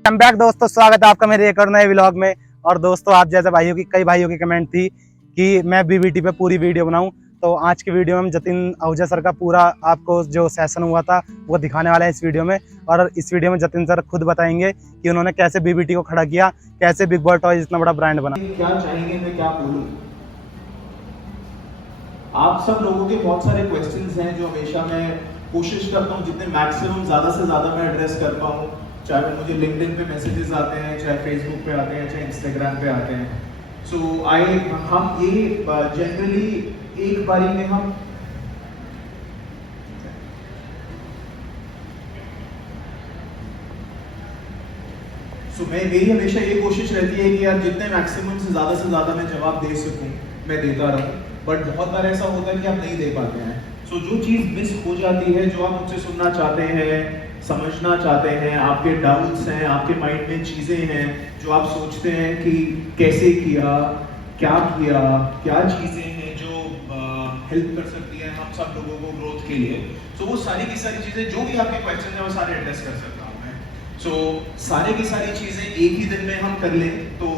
Welcome back दोस्तों, स्वागत है आपका मेरे एक और नए व्लॉग में। और दोस्तों, आप जैसे कई भाइयों की कमेंट थी कि मैं बीबीटी पे पूरी वीडियो बनाऊं, तो आज की वीडियो में हम जतिन आहूजा सर का पूरा आपको जो सेशन हुआ था वो दिखाने वाला है इस वीडियो में। और इस वीडियो में जतिन सर खुद बताएंगे कि उन्होंने कैसे बीबीटी को खड़ा किया, कैसे बिग बॉय टॉयज इतना बड़ा ब्रांड बना। क्या चाहेंगे, मैं क्या बोलूं। आप सब लोगों के बहुत सारे क्वेश्चंस हैं जो हमेशा मैं कोशिश करता हूं जितने मैक्सिमम ज़्यादा से ज़्यादा मैं एड्रेस कर पाऊं। चाहे वो मुझे लिंक्डइन पे मैसेजेस आते हैं, चाहे फेसबुक पे आते हैं, चाहे इंस्टाग्राम पे आते हैं। हम ये जनरली एक बारी में हम मेरी हमेशा ये कोशिश रहती है कि यार जितने मैक्सिमम से ज़्यादा मैं जवाब दे सकूं मैं देता रहूं। बट बहुत बार ऐसा होता है कि आप नहीं दे पाते हैं। जो चीज़ मिस हो जाती है, जो आप मुझसे सुनना चाहते हैं, समझना चाहते हैं, आपके डाउट्स हैं, आपके माइंड में चीज़ें हैं जो आप सोचते हैं कि कैसे किया, क्या चीज़ें हैं जो हेल्प कर सकती हैं हम सब लोगों को ग्रोथ के लिए। वो सारी की सारी चीज़ें जो भी आपके क्वेश्चन है वो सारे एड्रेस कर सकता हूँ मैं। सारे की सारी चीज़ें एक ही दिन में हम कर लें तो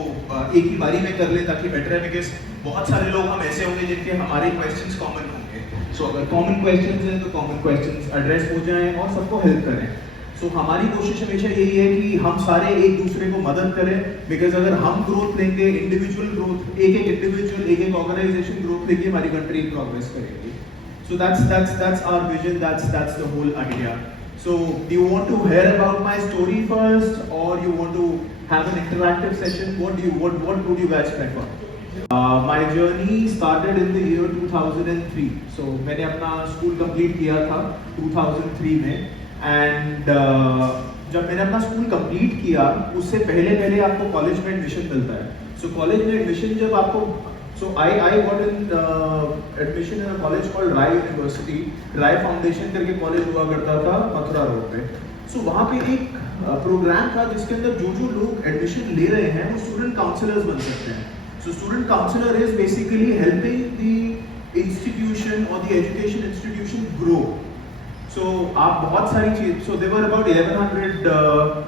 एक ही बारी में कर लें ताकि बेटर है, बिकॉज बहुत सारे लोग हम ऐसे होंगे जिनके हमारे क्वेश्चंस कॉमन होंगे। अगर कॉमन क्वेश्चंस हैं तो कॉमन क्वेश्चंस एड्रेस हो जाएं और सबको हेल्प करें। हमारी कोशिश हमेशा यही है कि हम सारे एक दूसरे को मदद करें, बिकॉज अगर हम ग्रोथ लेंगे, इंडिविजुअल ग्रोथ, एक इंडिविजुअल, एक ऑर्गेनाइजेशन ग्रोथ लेंगे, हमारी कंट्री प्रोग्रेस करेगी। That's our vision, that's the whole idea. So do you want to hear about my story first, or you want to have an interactive session? What would you guys prefer? My journey started in the year 2003. So मैंने अपना school complete किया था 2003 में। And जब मैंने अपना school complete किया उससे पहले आपको कॉलेज में एडमिशन मिलता है। कॉलेज में एडमिशन जब आपको I got in admission in a college called Rai University. Rai Foundation करके कॉलेज हुआ करता था मथुरा रोड पे। वहाँ पे एक प्रोग्राम था जिसके अंदर जो लोग एडमिशन ले रहे हैं वो स्टूडेंट काउंसलर्स बन सकते हैं। Student counsellor is basically helping the institution और द एजुकेशन इंस्टीट्यूशन ग्रो। आप बहुत सारी चीज देवर अबाउट 1100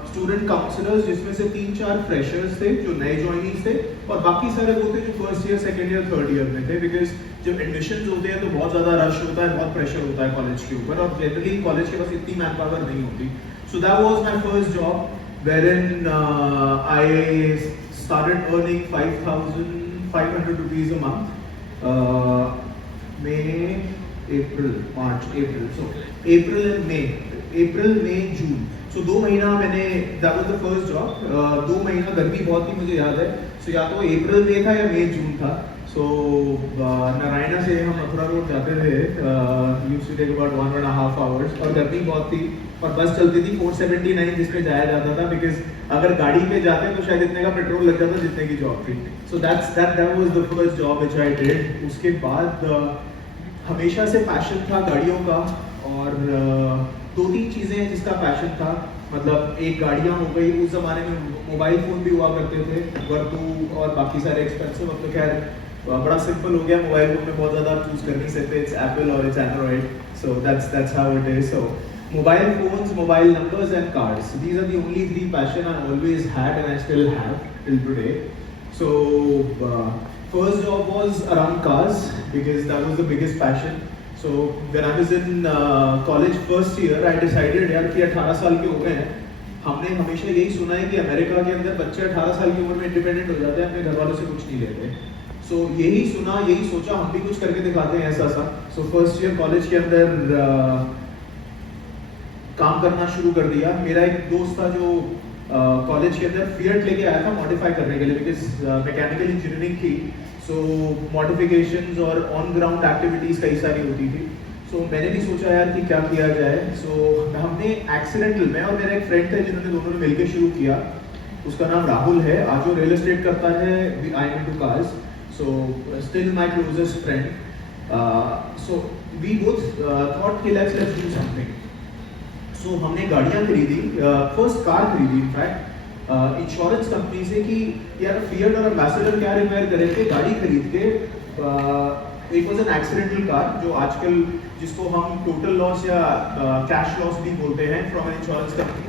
स्टूडेंट काउंसलर्स, जिसमें से 3-4 फ्रेशर्स थे जो नए ज्वाइनीज थे, और बाकी सारे वो थे जो first year, second year, third year में थे। बिकॉज जब एडमिशन होते हैं तो बहुत ज़्यादा रश होता है, बहुत प्रेशर होता है कॉलेज के ऊपर, और जनरली कॉलेज के पास इतनी मैन पावर नहीं होती। That was my first job wherein I started earning 5,500 rupees a month. April, May, June. 2 महीना मैंने, that was the first job. 2 महीना गर्मी बहुत थी मुझे याद है। या तो अप्रैल में था या मई जून था। नारायणा से हम मथुरा रोड जाते थे, used to take about 1.5 hours, और गर्मी बहुत थी और बस चलती थी 479 जिस पे जाया जाता था, बिकॉज अगर गाड़ी पे जाते तो शायद इतने का पेट्रोल लग जाता जितने की जॉब थी। that was the first job which I did. उसके बाद हमेशा से पैशन था गाड़ियों का, और 2-3 चीज़ें हैं जिसका पैशन था। मतलब एक गाड़ियाँ हो गई, उस ज़माने में मोबाइल फ़ोन भी हुआ करते थे, वर्तू और बाकी सारे एक्सपेंसिव। अब तो खैर बड़ा सिंपल हो गया, मोबाइल फ़ोन में बहुत ज़्यादा चूज़ कर नहीं सकते, इट्स एप्पल और it's Android. that's how it is. Mobile phones, mobile numbers and cars. These are the only 3 passion I always had and I still have till today. First job was around cars because that was the biggest passion. When I was in college first year, I decided यार कि 18 साल के हो गए हैं, हमने हमेशा यही सुना है कि अमेरिका के अंदर बच्चे 18 साल की उम्र में इंडिपेंडेंट हो जाते हैं, अपने घर वालों से कुछ नहीं लेते। यही सुना, यही सोचा हम भी कुछ करके दिखाते हैं ऐसा सा। फर्स्ट ईयर कॉलेज के अंदर काम करना शुरू कर दिया। मेरा एक दोस्त था जो कॉलेज के अंदर फिएट लेके आया था मॉडिफाई करने के लिए, बिकॉज मैकेनिकल इंजीनियरिंग थी। मॉडिफिकेशंस और ऑन ग्राउंड एक्टिविटीज़ कई सारी होती थी। मैंने भी सोचा यार कि क्या किया जाए। हमने एक्सीडेंटल, मैं और मेरा एक फ्रेंड था जिन्होंने दोनों ने मिलकर शुरू किया। उसका नाम राहुल है, आज वो रियल एस्टेट करता है। I am into cars, still my closest friend. We both thought कि लेट्स डू समथिंग। हमने गाड़ियाँ खरीदी, फर्स्ट कार खरीदी इनफैक्ट इंश्योरेंस कंपनी से, कि यार फिएट और एम्बेसडर क्या रिपेयर करेंगे, गाड़ी खरीद के। It was an accidental car, जो आजकल जिसको हम टोटल लॉस या कैश लॉस भी बोलते हैं, from an insurance company.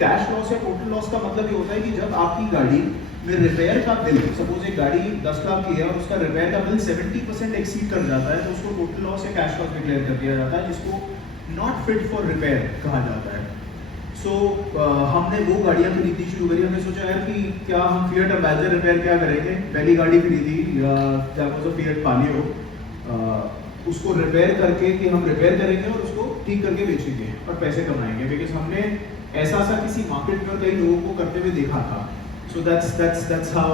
Cash loss या टोटल लॉस का मतलब ये होता है कि जब आपकी गाड़ी में रिपेयर का बिल, सपोज एक गाड़ी 10 लाख की है और उसका रिपेयर का बिल 70% एक्सीड कर जाता है, तो उसको टोटल लॉस या कैश लॉस डिक्लेयर कर दिया जाता है, जिसको नॉट फिट फॉर रिपेयर कहा जाता है। सो हमने वो गाड़ियाँ खरीदनी शुरू करी। हमने सोचा यार कि क्या हम फिएट अबैजर रिपेयर क्या करेंगे। पहली गाड़ी खरीदी दैट वाज अ फिएट पालियो, उसको रिपेयर करके कि हम रिपेयर करेंगे और उसको ठीक करके बेचेंगे और पैसे कमाएंगे, बिकॉज हमने ऐसा किसी मार्केट में कई लोगों को करते हुए देखा था। So that's how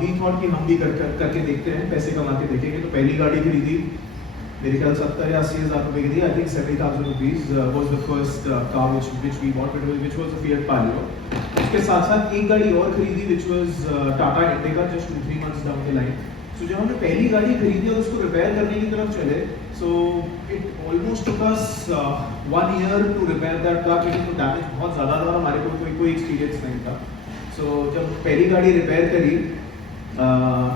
we thought कि हम भी करके देखते हैं, पैसे कमा के देखेंगे। तो पहली गाड़ी खरीदी मेरे ख्याल 70 या 80 हज़ार रुपये की थी। I think 70,000 rupees was the first car which we bought, which was a Fiat Palio. उसके साथ साथ एक गाड़ी और खरीदी विच वाज Tata Indica, just 2-3 months down the line. So जब हमने पहली गाड़ी खरीदी और उसको रिपेयर करने की तरफ चले, so it almost took us 1 year to repair that car, क्योंकि तो डैमेज बहुत ज़्यादा था और हमारे को कोई एक्सपीरियंस नहीं था। सो जब पहली गाड़ी रिपेयर करी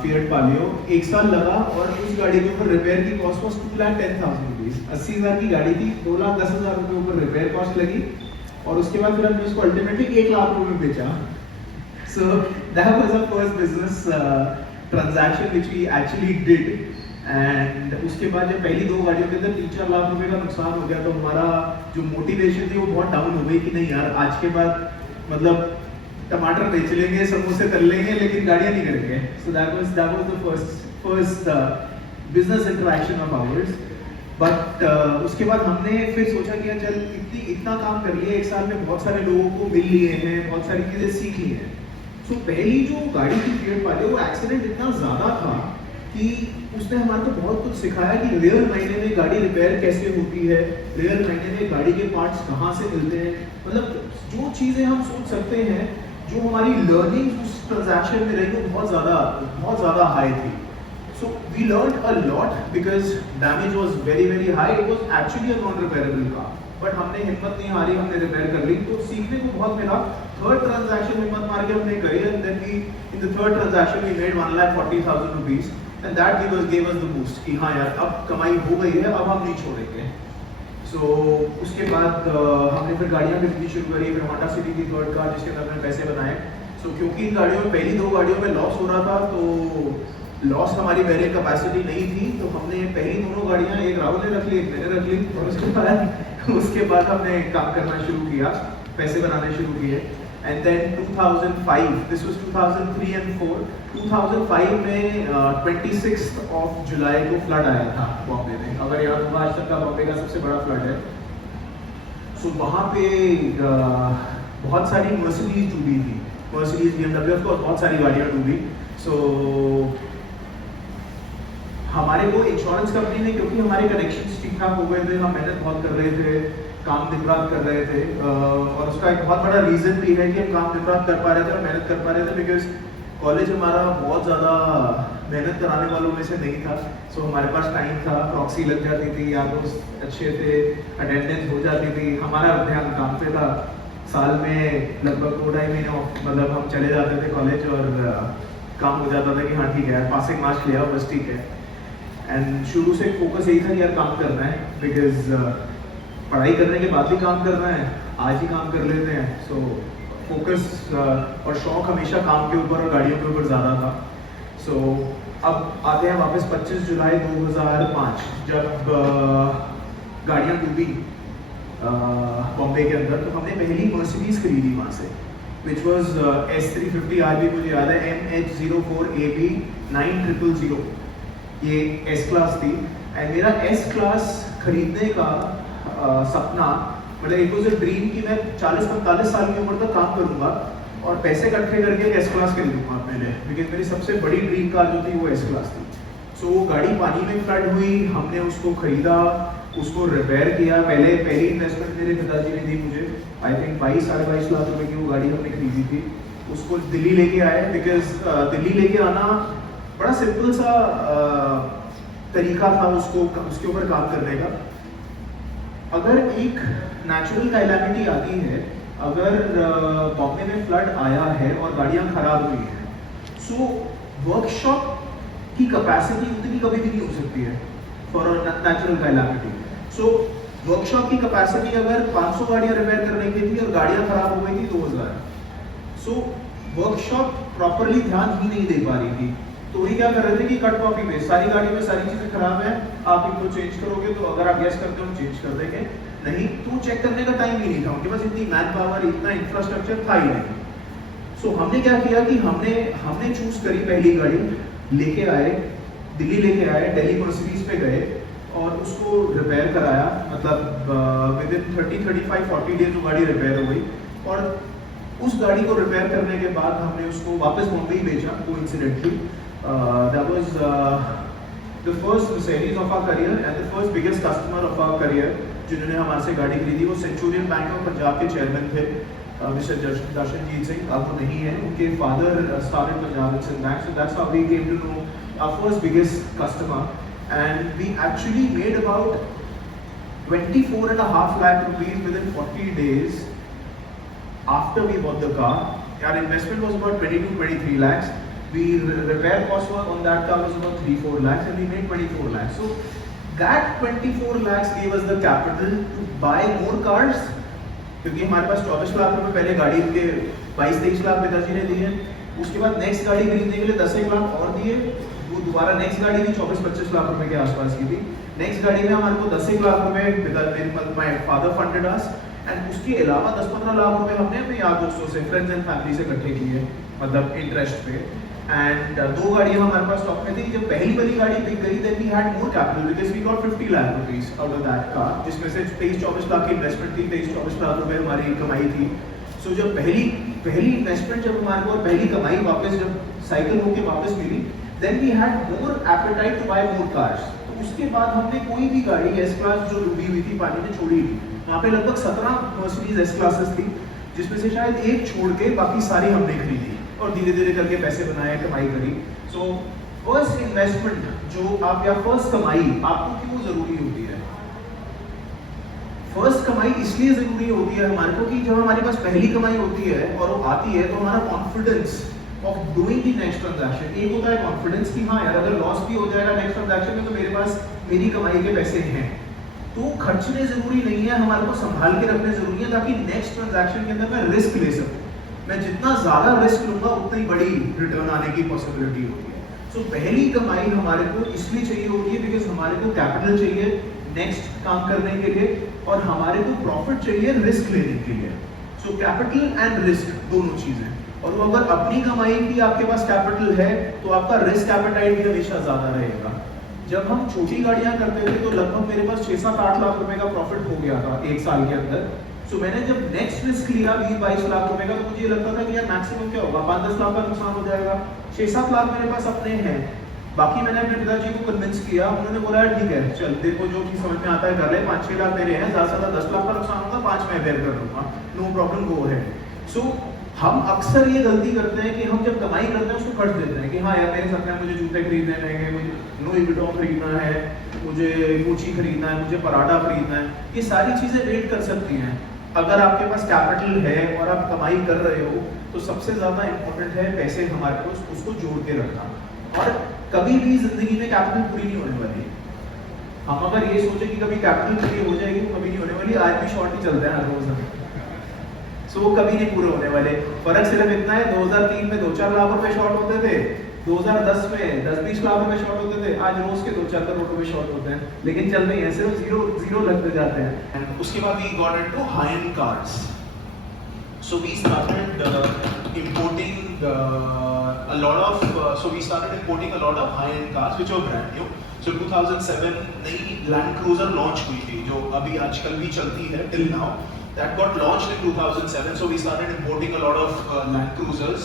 फिएट पालियो, 1 साल लगा और उस गाड़ी के ऊपर रिपेयर की कॉस्ट वाज 2,10,000 रुपीज़। 80 हज़ार की गाड़ी थी, 2,10,000 रुपये ऊपर रिपेयर कॉस्ट लगी और उसके बाद फिर हमने उसको अल्टीमेटली 1 लाख रुपये में बेचा। So that was our first business transaction which we actually did. And उसके बाद जब पहली 2 गाड़ियों के अंदर 3-4 लाख रुपए का नुकसान हो गया, तो हमारा जो मोटिवेशन थी वो बहुत डाउन हो गई कि नहीं यार, आज के बाद मतलब टमाटर बेच लेंगे, समोसे तल लेंगे, लेकिन गाड़ियाँ नहीं करेंगे। सो that was the first business interaction of hours. But उसके बाद हमने फिर सोचा कि चल इतना काम कर लिया, 1 साल में बहुत सारे लोगों को मिल लिए हैं, बहुत सारी चीज़ें सीख ली हैं। सो पहली जो गाड़ी थी फिएट पालियो, वो एक्सीडेंट इतना ज़्यादा था कि उसने हमारे को बहुत कुछ सिखाया कि रियल मायने में गाड़ी रिपेयर कैसे होती है, रियल मायने में गाड़ी के पार्ट्स कहाँ से मिलते हैं। मतलब जो चीज़ें हम सोच सकते हैं, जो हमारी लर्निंग उस ट्रांजैक्शन में रही, वो बहुत ज़्यादा हाई थी। So we learn a lot because damage was very high. It was actually a non repairable car, but हमने हिम्मत नहीं हारी, हमने रिपेयर कर ली। तो सीखने को बहुत मिला। थर्ड ट्रांजैक्शन हिम्मत मार के हमने करी, and then we in the third transaction we made 1,40,000 rupees, and that gave us the boost कि हाँ यार, अब कमाई हो गई है, अब हम नहीं छोड़ेंगे। सो उसके बाद हमने फिर गाड़ियाँ खरीदनी शुरू करी। फिर होंडा सिटी की थर्ड कार, जिसके अंदर हमने पैसे बनाए। सो क्योंकि इन गाड़ियों में पहली 2 गाड़ियों में लॉस हो रहा था, तो लॉस हमारी बेरिंग कैपेसिटी नहीं थी, तो हमने पहली दोनों गाड़ियाँ, एक राहुल ने रख ली, एक मैंने रख ली, और उसके बाद हमने काम करना शुरू किया, पैसे बनाने शुरू किए। And then 2005, this was 2003 and 4, 2005 में 26 जुलाई को फ्लड आया था बॉम्बे में। अगर याद होगा, आज तक का बॉम्बे का सबसे बड़ा फ्लड है। सो वहाँ पे बहुत सारी मर्सिडीज डूबी थी, मर्सिडीज BMW, ऑफ कोर्स बहुत सारी गाड़ियाँ डूबी। सो हमारे को इंश्योरेंस कंपनी ने, क्योंकि हमारे कनेक्शंस ठीक ठाक हो गए थे, हम मेहनत बहुत कर रहे थे, काम दिन रात कर रहे थे, और उसका एक बहुत बड़ा रीज़न भी है कि हम काम दिन रात कर पा रहे थे और मेहनत कर पा रहे थे, बिकॉज कॉलेज हमारा बहुत ज़्यादा मेहनत कराने वालों में से नहीं था। सो हमारे पास टाइम था, प्रॉक्सी लग जाती थी, यार दोस्त अच्छे थे, अटेंडेंस हो जाती थी, हमारा ध्यान काम पे था। साल में लगभग 2-2.5 महीने मतलब हम चले जाते थे कॉलेज, और काम हो जाता था कि हाँ ठीक है यार, पासिंग मार्क्स लिया बस ठीक है। एंड शुरू से फोकस यही था कि यार काम करना है, बिकॉज पढ़ाई करने के बाद भी काम करना है, आज ही काम कर लेते हैं। सो फोकस और शौक हमेशा काम के ऊपर और गाड़ियों के ऊपर ज़्यादा था। सो अब आते हैं वापस 25 जुलाई 2005, जब गाड़ियाँ डूबी बॉम्बे के अंदर, तो हमने पहली मर्सिडीज खरीदी वहाँ से, विच वॉज S350। आज भी मुझे याद है, MH04AB 9000। ये S क्लास थी, एंड मेरा S क्लास खरीदने का सपना, मतलब इट वाज अ ड्रीम कि मैं 40-45 साल की उम्र तक काम करूंगा और पैसे इकट्ठे करके एक S क्लास खरीदूंगा अपने लिए, बिकॉज मेरी सबसे बड़ी ड्रीम कार जो थी वो S क्लास थी। सो वो गाड़ी पानी में फ्लड हुई, हमने उसको खरीदा, उसको रिपेयर किया। पहली इन्वेस्टमेंट मेरे पिताजी ने दी मुझे, आई थिंक 22-22.5 लाख रुपए की वो गाड़ी हमने खरीदी थी। उसको दिल्ली लेके आए, बिकॉज दिल्ली लेके आना बड़ा सिंपल सा तरीका था उसको, उसके ऊपर काम करने का। अगर एक नेचुरल कैलामिटी आती है, अगर बॉम्बे में फ्लड आया है और गाड़ियाँ खराब हुई हैं, सो वर्कशॉप की कैपेसिटी उतनी कभी भी नहीं हो सकती है for a natural calamity. So workshop की कैपेसिटी अगर 500 गाड़ियां रिपेयर करने की थी और गाड़ियां खराब हो गई थी 2000। सो वर्कशॉप प्रॉपरली ध्यान ही नहीं दे पा रही थी। तो वही क्या कर रहे थे कि कट कॉपी में सारी गाड़ी में सारी चीजें खराब है, आप इनको चेंज करोगे तो अगर आप यस करते हो चेंज कर देंगे, नहीं तो चेक करने का टाइम ही नहीं था उनके पास, इतनी मैन पावर इतना इंफ्रास्ट्रक्चर था ही नहीं। सो हमने क्या किया कि हमने चूज करी पहली गाड़ी, लेके आए दिल्ली, लेके आए दिल्ली मर्सिडीज पे गए और उसको रिपेयर कराया। मतलब विद इन 30-35-40 डेज वो गाड़ी रिपेयर हो गई और उस गाड़ी को रिपेयर करने के बाद हमने उसको वापस मुंबई भेजा। Coincidentally that was the first Mercedes of our career and the first biggest customer of our career जिन्होंने हमारे से गाड़ी खरीदी। वो सेंचुरियन बैंक ऑफ पंजाब के चेयरमैन थे, मिस्टर दर्शनजीत सिंह। अब वो नहीं है, उनके father started Punjab National Bank, so that's how we came to know our first biggest customer and we actually made about 24.5 lakh rupees within 40 days after we bought the car. Our investment was about 22-23 lakhs. We repair cost on that car was about 3-4 lakhs and we made 24 lakhs. So that 24 lakhs gave us the capital to buy more cars. क्योंकि हमारे पास 24 लाख रुपए पहले गाड़ी के 22-23 लाख पिताजी ने दिए, उसके बाद नेक्स्ट गाड़ी खरीदने के लिए 10 लाख और दिए, वो दोबारा नेक्स्ट गाड़ी भी 24-25 लाख रुपए के आसपास की थी। नेक्स्ट गाड़ी में हमारे को 10 लाख रुपए my father funded us and उसके अलावा 10-15 लाख रुपए हमने अपने यार दोस्तों से, फ्रेंड्स एंड फैमिली से इकट्ठे किए, मतलब इंटरेस्ट पे। एंड दो गाड़ियां हमारे पास स्टॉक में थी। जब पहली वाली गाड़ी बिक गई then we had more capital because we got 50 lakh rupees out of that car, जिसमें से 23-24 लाख की इन्वेस्टमेंट थी, 23-24 लाख रुपए हमारी कमाई थी। सो जब पहली इन्वेस्टमेंट जब हमारे को पहली कमाई वापस जब साइकिल होके वापस मिली then we had more appetite to buy more cars. तो उसके बाद हमने कोई भी गाड़ी एस क्लास जो डूबी हुई थी पानी में छोड़ी नहीं। वहाँ पे लगभग 17 मर्सिडीज एस क्लासेस थी, जिसमें से शायद एक छोड़ के बाकी सारी हमने खरीदी और धीरे धीरे करके पैसे बनाए, कमाई करी। सो फर्स्ट इन्वेस्टमेंट जो आप या फर्स्ट कमाई आपको क्यों जरूरी होती है? फर्स्ट कमाई इसलिए जरूरी होती है हमारे को कि जब हमारे पास पहली कमाई होती है और वो आती है तो हमारा confidence of doing the next transaction, एक होता है कॉन्फिडेंस कि हाँ यार अगर लॉस भी हो जाएगा नेक्स्ट ट्रांजैक्शन में तो मेरे पास मेरी कमाई के पैसे हैं। तो खर्चने जरूरी नहीं है, हमारे को संभाल के रखने जरूरी है ताकि नेक्स्ट ट्रांजैक्शन के अंदर मैं रिस्क ले सकूं। मैं जितना ज्यादा रिस्क लूंगा उतनी बड़ी रिटर्न आने की पॉसिबिलिटी होती है। सो पहली कमाई हमारे को इसलिए चाहिए होती है बिकॉज हमारे को कैपिटल चाहिए नेक्स्ट काम करने के लिए और हमारे को प्रॉफिट चाहिए रिस्क लेने के लिए। सो कैपिटल एंड रिस्क दोनों चीजें, और वो अगर अपनी कमाई की आपके पास कैपिटल है तो आपका रिस्क एपेटाइट भी हमेशा ज्यादा रहेगा। जब हम छोटी गाड़ियां करते थे तो लगभग मेरे पास 6-7-8 लाख रुपए का प्रॉफिट हो गया था एक साल के अंदर। सो मैंने जब नेक्स्ट रिस्क लिया 20-22 लाख रुपए का तो मुझे लगता था कि यार मैक्सिमम क्या होगा, 5-10 लाख का नुकसान हो जाएगा, 6-7 लाख मेरे पास अपने हैं। बाकी मैंने अपने पिताजी को कन्विंस किया, उन्होंने बोला ठीक है चल देखो जो चीज समझ में आता है कर ले, 5-6 लाख मेरे हैं, ज्यादा से ज्यादा 10 लाख का नुकसान होगा, 5 मैं बेयर कर लूंगा, नो प्रॉब्लम, गो अहेड। सो हम अक्सर ये गलती करते हैं कि हम जब कमाई करते हैं उसको खर्च देते हैं कि हाँ यार मेरे सपने मुझे जूते खरीदने रहेंगे, मुझे लुई विटॉन खरीदना है, मुझे गुची खरीदना है, मुझे पराठा खरीदना है। ये सारी चीजें वेट कर सकती हैं। अगर आपके पास कैपिटल है और आप कमाई कर रहे हो तो सबसे ज्यादा इंपॉर्टेंट है पैसे हमारे पास, उसको जोड़ के रखना। और कभी भी जिंदगी में कैपिटल पूरी नहीं होने वाली। हम अगर ये सोचे कि कभी कैपिटल पूरी हो जाएगी तो कभी नहीं होने वाली। आज भी शॉर्ट ही चलते हैं हर रोज, सो वो कभी नहीं पूरे होने वाले। फर्क सिर्फ इतना है 2003 में 2-4 लाख रुपए शॉर्ट होते थे, 2010 में 10-20 लाख रुपए शॉर्ट होते थे, आज रोज के 2-4 करोड़ रुपए शॉर्ट होते हैं, लेकिन चल रही है सिर्फ जीरो लगते जाते हैं। एंड उसके बाद we got into high end cars. So we started importing a lot of high end cars which were brand new. So 2007 नई Land Cruiser लॉन्च हुई थी जो अभी आजकल भी चलती है till now. That got launched in 2007. So we started importing a lot of Land Cruisers.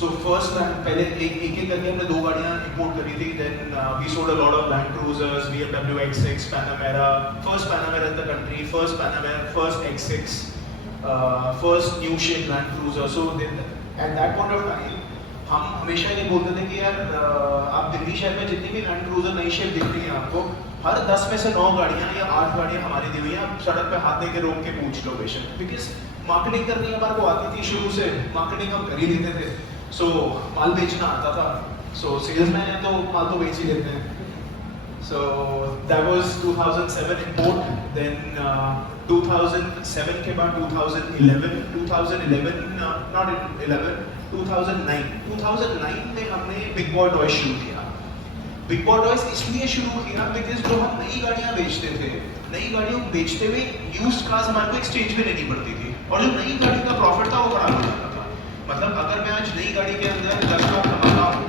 So first पहले एक करके हमने 2 गाड़ियाँ import करी थी. Then we sold a lot of Land Cruisers, BMW X6, Panamera, first Panamera in the country, first Panamera, first X6, first new shape Land Cruiser. So then at that point of time हम हमेशा ये बोलते थे कि यार आप दिल्ली शहर में जितनी भी लैंड क्रूजर नई शेप दिख रही है आपको, हर 10 में से 9 गाड़ियाँ या 8 गाड़ियाँ हमारी दी हुई हैं। आप सड़क पे हाथ दे के रोक के पूछ लो बेशक, बिकॉज मार्केटिंग करनी हमारे को आती थी, शुरू से मार्केटिंग हम कर ही लेते थे। सो माल बेचना आता था, सो सेल्समैन है तो माल तो बेच ही लेते हैं। So that was 2007 import. Then 2007 के बाद 2011, 2009 में हमने बिग बॉय टॉयज शुरू किया। बिग बॉय टॉयज इसलिए शुरू किया बिकॉज जो हम नई गाड़ियां बेचते थे, नई गाड़ियों बेचते हुए यूज्ड कार्स हमारे को एक्सचेंज में लेनी पड़ती थी, और जो नई गाड़ी का प्रॉफिट था वो बड़ा हो जाता था। मतलब अगर मैं आज नई गाड़ी के अंदर 10 लाख कमाता हूँ,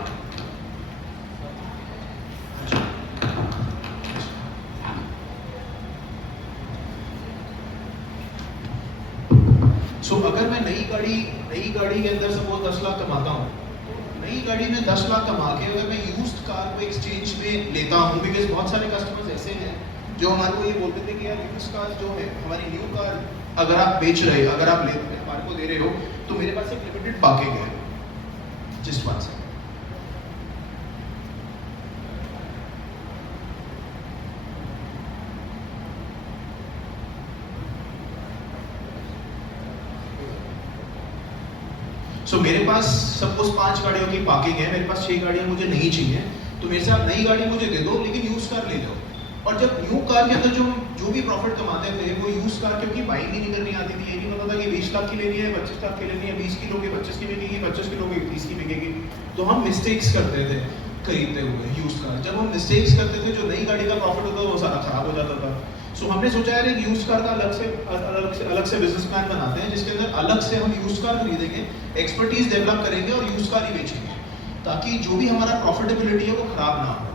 अगर मैं नई गाड़ी के अंदर सपोज 10 लाख कमाता हूँ, नई गाड़ी में 10 लाख कमा के अगर मैं यूज्ड कार को एक्सचेंज में लेता हूँ, बिकॉज बहुत सारे कस्टमर्स ऐसे हैं जो हमारे को ये बोलते थे कि यार यूज्ड कार जो है हमारी न्यू कार अगर आप बेच रहे हो, अगर आप हमारे को दे रहे हो, तो मेरे पास एक लिमिटेड पार्किंग है। Just one second. मेरे पास सपोज 5 गाड़ियों की पार्किंग है, मेरे पास 6 गाड़ियां मुझे नहीं चाहिए, तो मेरे साथ नई गाड़ी मुझे दे दो, लेकिन यूज कार ले जाओ। और जब न्यू कार के अंदर जो भी प्रॉफिट कमाते थे वो यूज कार, क्योंकि बाइंग ही नहीं करनी आती थी, ये नहीं पता था कि 20 लाख की लेनी है, 25 लाख की लेनी है, 20 किलो की 25 की बिकेगी, 25 किलो की 30 की बिकेगी। तो हम मिस्टेक्स करते थे खरीदते हुए यूज कार। जब हम मिस्टेक्स करते थे, जो नई गाड़ी का प्रॉफिट होता था वो सारा खराब हो जाता था। सो हमने सोचा यार एक यूज कार का अलग से बिजनेस प्लान बनाते हैं, जिसके अंदर अलग से हम यूज कार खरीदेंगे, एक्सपर्टीज डेवलप करेंगे और यूज कार ही बेचेंगे, ताकि जो भी हमारा प्रॉफिटेबिलिटी है वो खराब ना हो।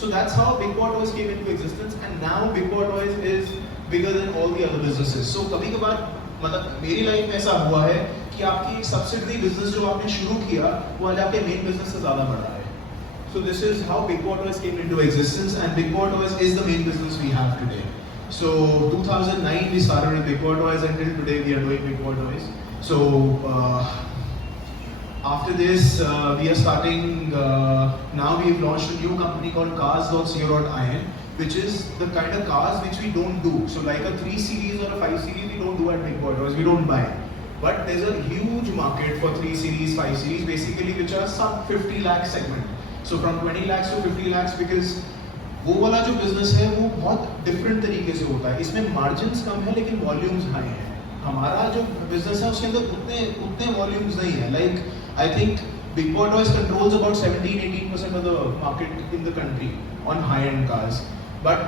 So that's how Big Boy Toys came into existence, and now Big Boy Toys is bigger than all the other businesses. So कभी-कभार मतलब मेरी लाइफ में ऐसा हुआ है कि आपकी एक सब्सिडरी बिजनेस जो आपने शुरू किया वो आज आपके मेन बिजनेस से ज़्यादा बढ़ रहा है। So this is how Big Boy Toys came into existence, and Big Boy Toys is the main business we have today. So 2009 we started with Big Boy Toys, and till today we are doing Big Boy Toys. So after this we are starting now we've launched a new company called Cars.co.in, which is the kind of cars which we don't do. So like a 3 series or a 5 series we don't do at Big Boy Toys, we don't buy. But there's a huge market for 3 series, 5 series basically, which are sub 50 lakh segment. So from 20 lakhs to 50 lakhs, because वो वाला जो business है वो बहुत different तरीके से होता है। इसमें मार्जिन्स कम है लेकिन वॉल्यूम्स हाई हैं। हमारा जो बिजनेस है उसके अंदर उतने वॉल्यूम्स नहीं है। Like I think Big Boy Toys controls about 17-18% of the market in the country on high-end cars. But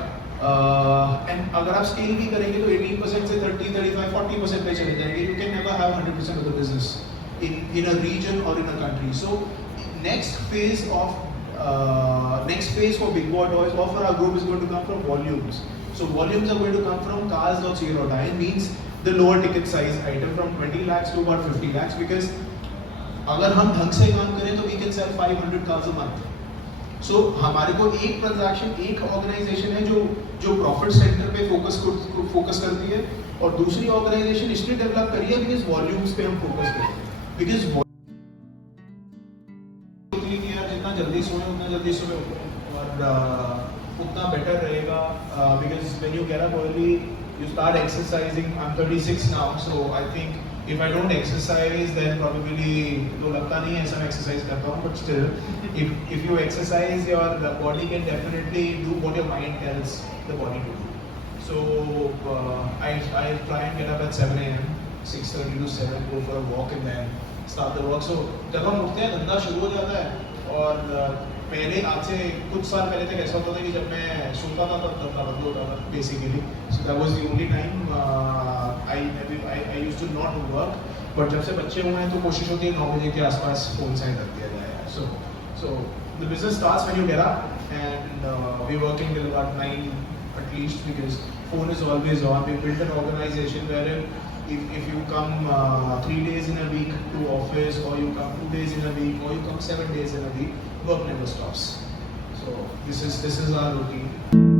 and अगर आप स्केल भी करेंगे तो 18% से 30, 35, 40% पे चले जाएंगे। You can never have 100% of the business in a region or in a country. So next phase for Big Boy Toys or for our group is going to come from volumes. So volumes are going to come from Cars.co.in, means the lower ticket size item from 20 lakhs to about 50 lakhs, because अगर हम ढंग से काम करें तो we can sell 500 cars a month. So हमारे को एक ट्रांजैक्शन, एक ऑर्गेनाइजेशन है जो प्रॉफिट सेंटर पे फोकस करती है, और दूसरी ऑर्गेनाइजेशन इसलिए डेवलप करी है बिकॉज वॉल्यूम्स पे हम फोकस करते हैं। बिकॉज जितना जल्दी सोए उतना जल्दी सोए और उतना बेटर रहेगा, because when you get up early you start exercising. I'm 36 now, so I think if I don't exercise, then probably तो लगता नहीं है ऐसा मैं exercise करता हूँ, but still, if you exercise, your body can definitely do what your mind tells the body to do. So I try and get up at 7 a.m., 6:30 to 7, go for a walk and then start the work. So जब हम उठते हैं धंधा शुरू हो जाता है, और पहले आज से कुछ साल पहले तक ऐसा होता था कि जब मैं सोता था तब धंधा बंद होता था basically. So that was the only time I used to not work, but जब से बच्चे हुए हैं तो कोशिश होती है 9 बजे के आसपास फ़ोन साइड रख दिया जाए। So the business starts when you get up, and we working till about 9 at least, because phone is always on. We built an organization where if you come 3 days in a week to office, or you come 2 days in a week, or you come 7 days in a week, work never stops. So this is our routine.